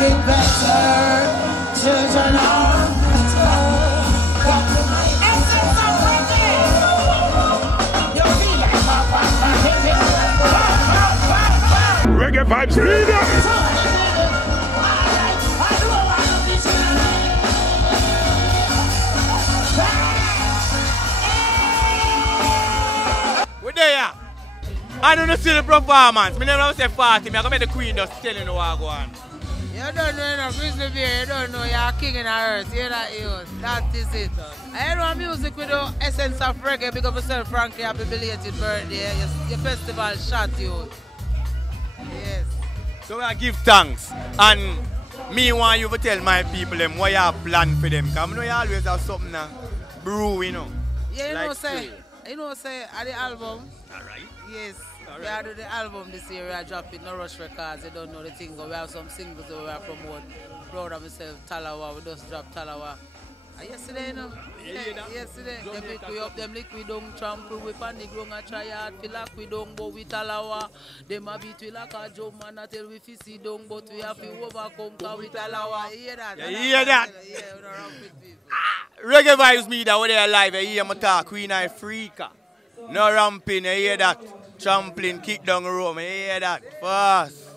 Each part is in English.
it better. Children are better. Got to make essence of reggae. You feel like Reggae vibes, freedom. We're there. I don't see the performance. I never say party. I'm going to make the queen just tell you what I go on. You don't know enough Grizzly Bear. You don't know you're king in the earth. You're not yours. That is it. I know music with the essence of reggae. Because myself, Frankie, happy belated birthday. Your festival shot you. Yes. So I give thanks. And me want you to tell my people them what you have planned for them. Because I know you always have something brew, you know. Yeah, like you know, say, at the album. Alright. Yes. We are doing the album this year. We are dropping No Rush Records. You don't know the thing. But we have some singles that we are promoting. Proud of myself, Talawa. We just dropped Talawa. Yesterday, you know? Yesterday. They pick we up, them lick we don't trample. We panic, we don't try hard. Feel like we don't go with Talawa. Them a beat we like a jump man until we see don't. But we have to overcome with Talawa. You hear that? You hear that? Yeah, we don't run with people. Reggae Vibes Media, when they're live, you hear me talk, Queen Ifrica. No ramping, you hear that? Trampling, kick down the room, you hear that? Fast.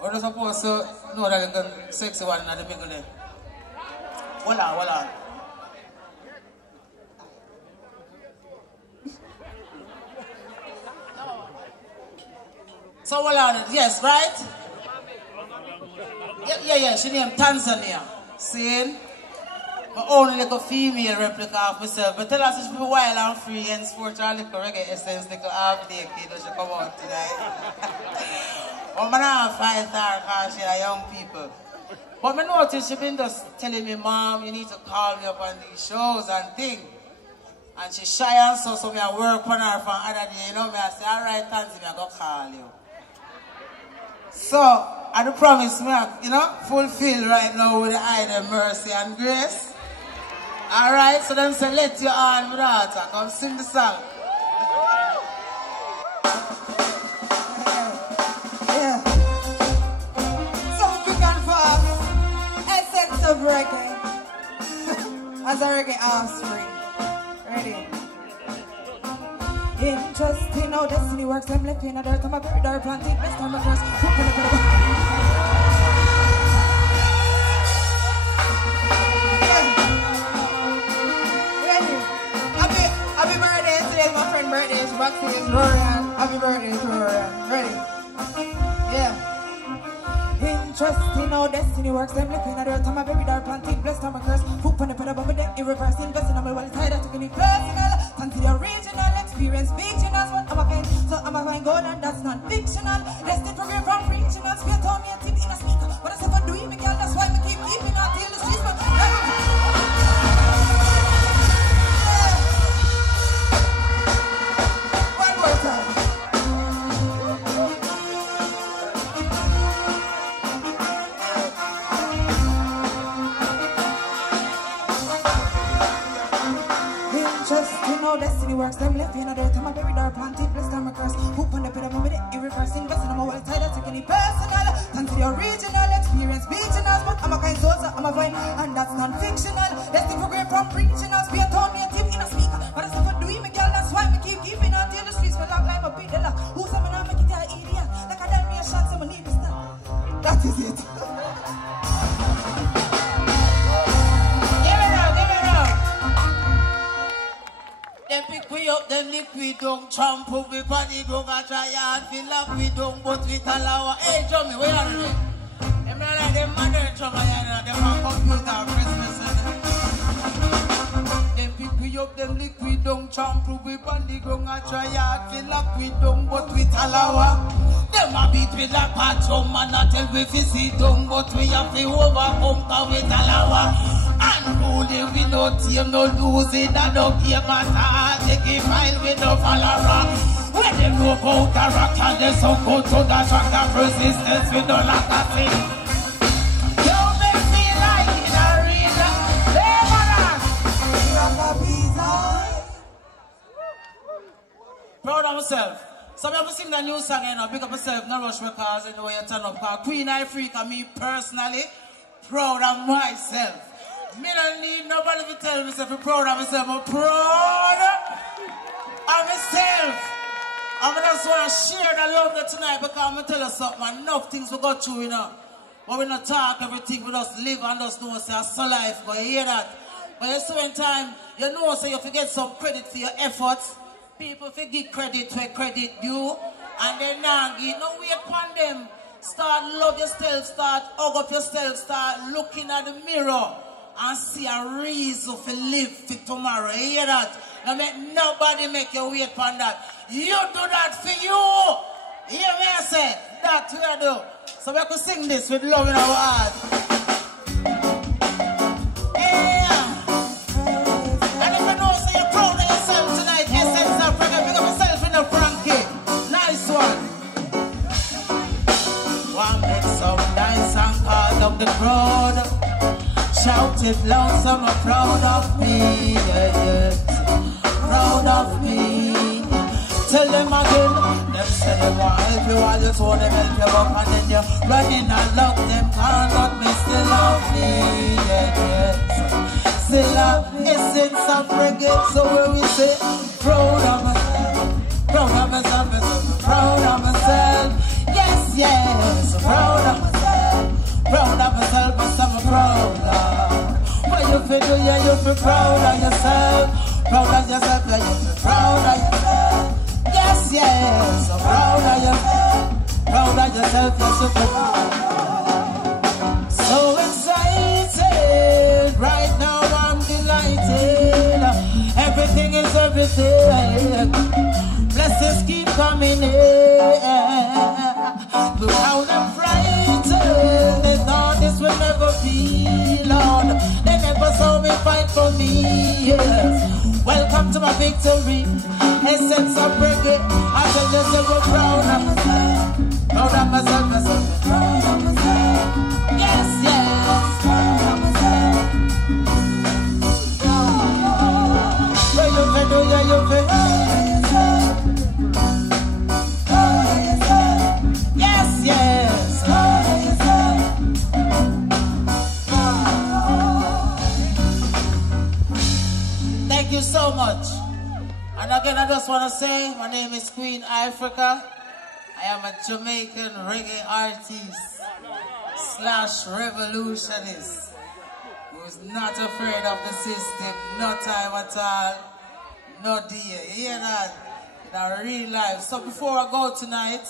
Are you supposed to know that you can sexy one in the middle there? Hold on. So hold on, yes, right? Yeah, she named Tanzania. See? My own little female replica of myself. But tell us it's for wild and free and sport our little reggae essence, little half day kid that should come out tonight. But I'm not 5-star because she's a young people. But I noticed she been just telling me, Mom, you need to call me up on these shows and things. And she shy and so me I work on her from other day, you know me, I say, alright, Tansy, me I go call you. So, I do promise me, you know, fulfill right now with the eye of mercy and grace. Alright, so then say, let your on, my daughter, come sing the song. Yeah. So quick and fast, essence of reggae. As a reggae offspring. Ready? Interesting how destiny works. I'm left in the dirt. I'm a bird or planted. Best time I cross. Happy birthday, today's my friend's birthday, it's Roxy's Rorian. Happy birthday to Rorian. Ready? Yeah. Interesting how destiny works. I'm looking at her, I'm a very dark planted, blessed on my curse. Hoop on the pedal, but then irreverse, investing on my wallet, tied up to any personal. Until the original experience, fictional, what I'm a pain. So I'm a fine gold and that's not fictional. Destined program from regional, spirit on me a tip in a speaker. What I say for doing, me girl, that's why me keep keeping out till the streets, but destiny works, them left in a dirt. I'm a very dark planted, blessed on my curse. Hoop on the pedal, I'm with it, irreverse, investing on my wallet, tied up to any personal. Thanks to the original experience, fictional, but I'm a kind soul, so I'm a fine, and that's non-fictional. Destined for great from regional, be a tone native in a speaker. But I say for doing me, girl, that's why me keep keeping on till the streets, for lock like a beat the lock. Who's a man, I make it an idiot. Like a damn me a shot, so I need to stop. That is it. Them pick we up, them lick we don't trample, we body don't try hard, feel like we don't, but we allow. Hey, Johnny, where are they? Them not like them mother trouble, them a computer Christmas. Them pick we up, them lick we don't trample, we body don't try hard, feel like we don't, but we allow. Them a beat with like patrol, man, not tell we see don't, but we have to overcome, cause we allow. Unruly, we no team, no losing, and no game at all. Take a file with no follower. When they know about the rock and they so go to the track of resistance, we no lack of thing. Don't make me like in arena. Proud of myself. So I have to sing the new song, you know, pick up myself, No Rush Records, you know, you turn up. Queen Ifrica, me personally, proud of myself. Me don't need nobody to tell me if I'm proud of myself. I'm proud of myself. I just want to share the love there tonight because I'm going to tell you something. Enough things we go through, you know. But we don't talk everything. We just live and just know say it's so life. But you hear that? But you see in time, you know so you forget some credit for your efforts. People forget credit where credit due. And then now give no way upon them. Start love yourself, start hug up yourself, start looking at the mirror and see a reason to live for tomorrow. You hear that? Now make nobody make you wait upon that. You do that for you. You hear me I say? That's what I do. So we can sing this with love in our heart. Yeah. And if you know so you're proud of yourself tonight, Essence Africa, pick up yourself in the Frankie. Nice one. One make some nice and call up the crowd. Shout it loud, some are proud of me. Yes. Proud of me. Tell them again. Them say they want help you, all you told them help you up, and then you running and love them, but me still love me. Yes. Still love essence of reggae, so when we say proud of myself, proud of myself, proud of myself. Yes, yes, proud of myself, proud of myself, but I'm proud of. What you feel do, yeah, you feel proud of yourself, proud of yourself, yeah, you feel proud of yourself. Yes, yes, I'm proud of yourself, proud of yourself, yes, you feel proud. So excited, right now I'm delighted, everything is everything, blessings keep coming in. Without them frightened, they thought this would never be, Lord. They never saw me fight for me, yes. Welcome to my victory, essence of reggae. I tell you, say we're proud of myself, proud of myself, myself, proud of myself. Yes, yes, proud of myself. Where you can do, yeah, you can. Yes, yes. Thank you so much. And again, I just want to say, my name is Queen Africa. I am a Jamaican reggae artist / revolutionist who is not afraid of the system, no time at all, no dear. You hear that? In our real life. So before I go tonight,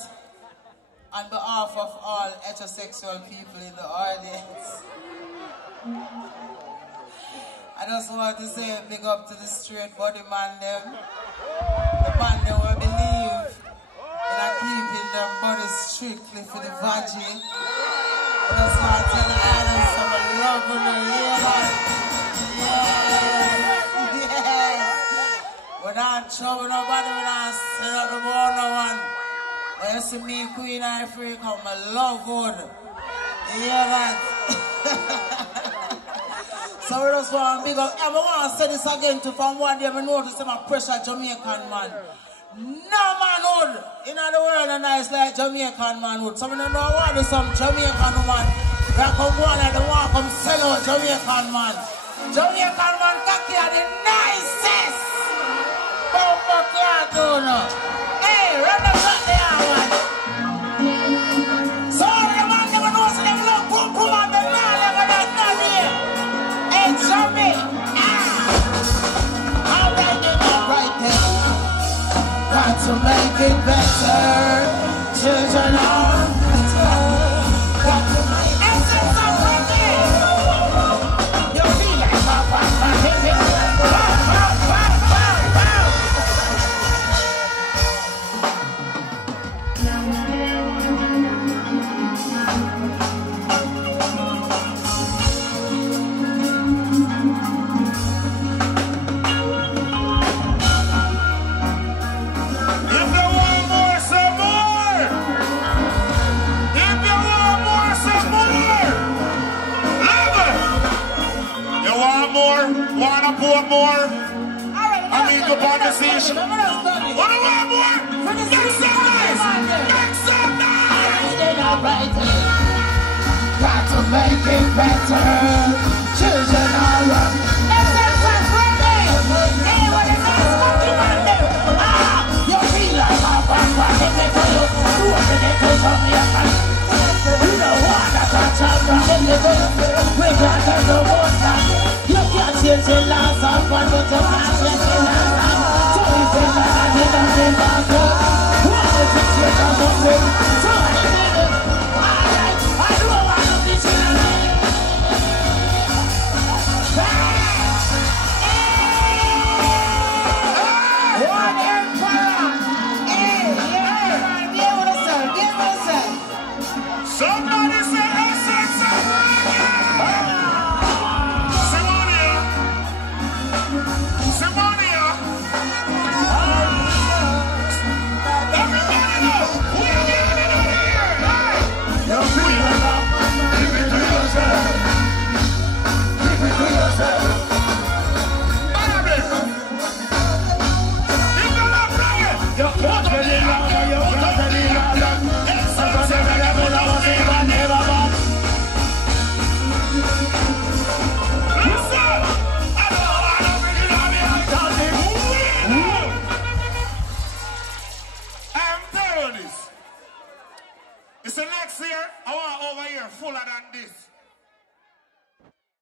on behalf of all heterosexual people in the audience, I just want to say a big up to the straight body man them. The man them will believe in keeping their bodies strictly for the vaggie. I just want to tell the islands some love in the year. Yes. We're not trouble nobody, we're not set up the ball no one. But you see me, Queen Africa, my love wood. You hear that? So we just want to big up. I want to say this again to from one day I notice I'm a pressure Jamaican man. No manhood in the world is nice like Jamaican manhood. So we don't know why there's some Jamaican man that come one and they want to come sell out Jamaican man. Jamaican man cocky are the nicest. Bumper can't do no. Hey, run the shot there, man. So the man never knows them look boom boom and the man never does not here. Hey, Jamie. All right then, all right then. Got to make it better. Children are better. Got to make it better. You feel like Papa, wanna pour more? I mean the conversation. Wanna want more? Make some noise! Make some noise! got to make it better. Children are run. Everyone's ready. Anyone is fucking under. You feel like a bumper. If they tell you, you open it to come here. You don't want to touch up from the we got to know what's that. You can't change the laws of one, but you can't